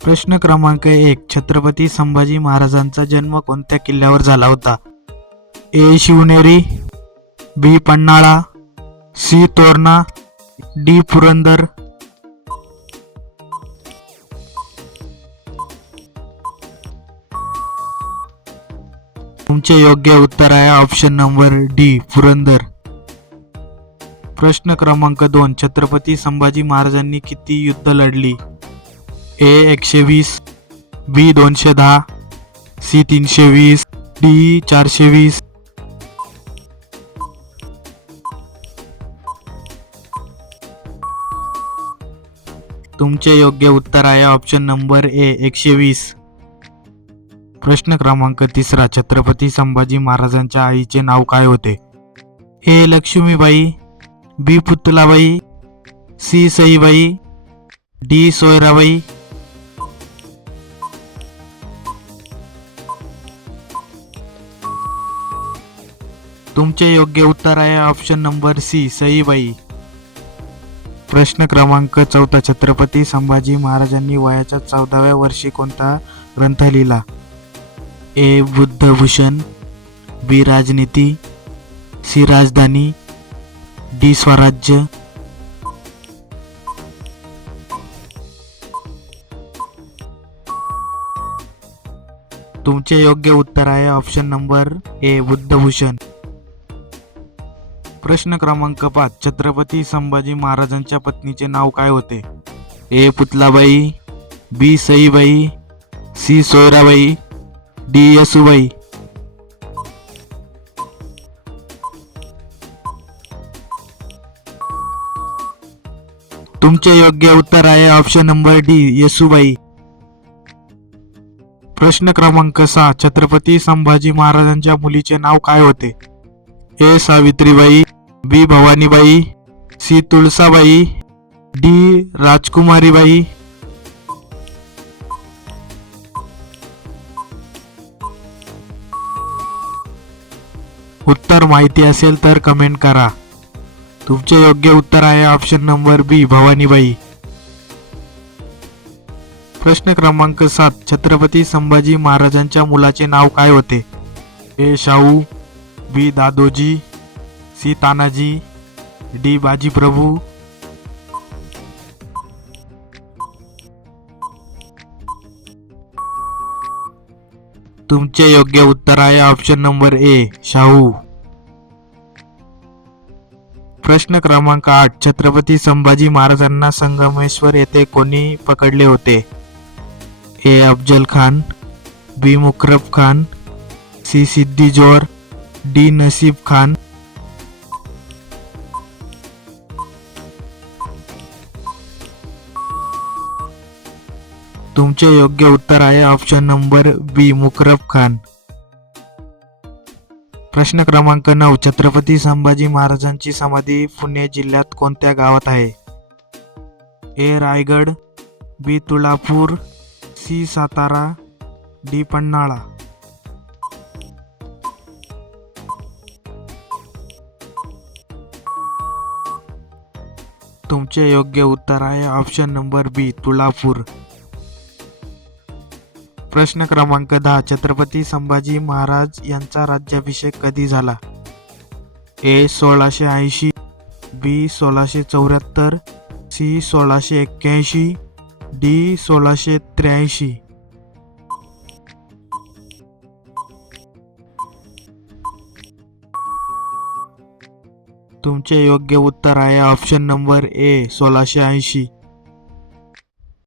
प्रश्न क्रमांक 1. छत्रपती संभाजी महाराजांचा जन्म कोणत्या किल्ल्यावर झाला होता? ए. शिवनेरी, बी. पन्हाळा, सी. तोरणा, डी. पुरंदर. तुमचे योग्य उत्तर आहे ऑप्शन नंबर डी. पुरंदर. प्रश्न क्रमांक 2. छत्रपती संभाजी महाराजांनी किती युद्ध लढली? ए. 120, बी. 210, सी. 320, डी. 420. तुमचे योग्य उत्तर आहे ऑप्शन नंबर ए. 120. प्रश्न क्रमांक 3. छत्रपती संभाजी महाराजांच्या आईचे नाव काय होते? ए. लक्ष्मीबाई, बी. पुतलाबाई, सी. सईबाई, डी. सोयराबाई. तुमचे योग्य उत्तर आहे ऑप्शन नंबर सी. सईबाई. प्रश्न क्रमांक 4. छत्रपती संभाजी महाराजांनी वयाच्या 14व्या वर्षी कोणता ग्रंथ लिहिला? ए. बुद्धभूषण, बी. राजनीती, सी. राजधानी, डी. स्वराज्य. तुमचे योग्य उत्तर आहे ऑप्शन नंबर ए. बुद्धभूषण. प्रश्न क्रमांक 5. छत्रपती संभाजी महाराजांच्या पत्नीचे नाव काय होते? ए. पुतलाबाई, बी. सईबाई, सी. सोयराबाई, डी. येसूबाई. तुमचे योग्य उत्तर आहे ऑप्शन नंबर डी. येसूबाई. प्रश्न क्रमांक 6. छत्रपती संभाजी महाराजांच्या मुलीचे नाव काय होते? ए. सावित्रीबाई, बी. भवानीबाई, सी. तुळसाबाई, डी. राजकुमारीबाई. उत्तर माहिती असेल तर कमेंट करा. तुमचे योग्य उत्तर आहे ऑप्शन नंबर बी. भवानीबाई. प्रश्न क्रमांक 7. छत्रपती संभाजी महाराजांच्या मुलाचे नाव काय होते? ए. शाहू, बी. दादोजी, सी. तानाजी, डी. बाजीप्रभू. तुमचे योग्य उत्तर आहे ऑप्शन नंबर ए. शाहू. प्रश्न क्रमांक 8. छत्रपती संभाजी महाराजांना संगमेश्वर येथे कोणी पकडले होते? ए. अफजल खान, बी. मुकरब खान, सी. सिद्दी जोर, डी. नसीब खान. तुमचे योग्य उत्तर आहे ऑप्शन नंबर बी. मुकरब खान. प्रश्न क्रमांक 9. छत्रपती संभाजी महाराजांची समाधी पुणे जिल्ह्यात कोणत्या गावात आहे? ए. रायगड, बी. तुळापूर, सी. सातारा, डी. पन्हाळा. तुमचे योग्य उत्तर आहे ऑप्शन नंबर बी. तुळापूर. प्रश्न क्रमांक 10. छत्रपती संभाजी महाराज यांचा राज्याभिषेक कधी झाला? ए. 1680, बी. 1674, सी. 1681, डी. 1683. तुमचे योग्य उत्तर आहे ऑप्शन नंबर ए. 1680.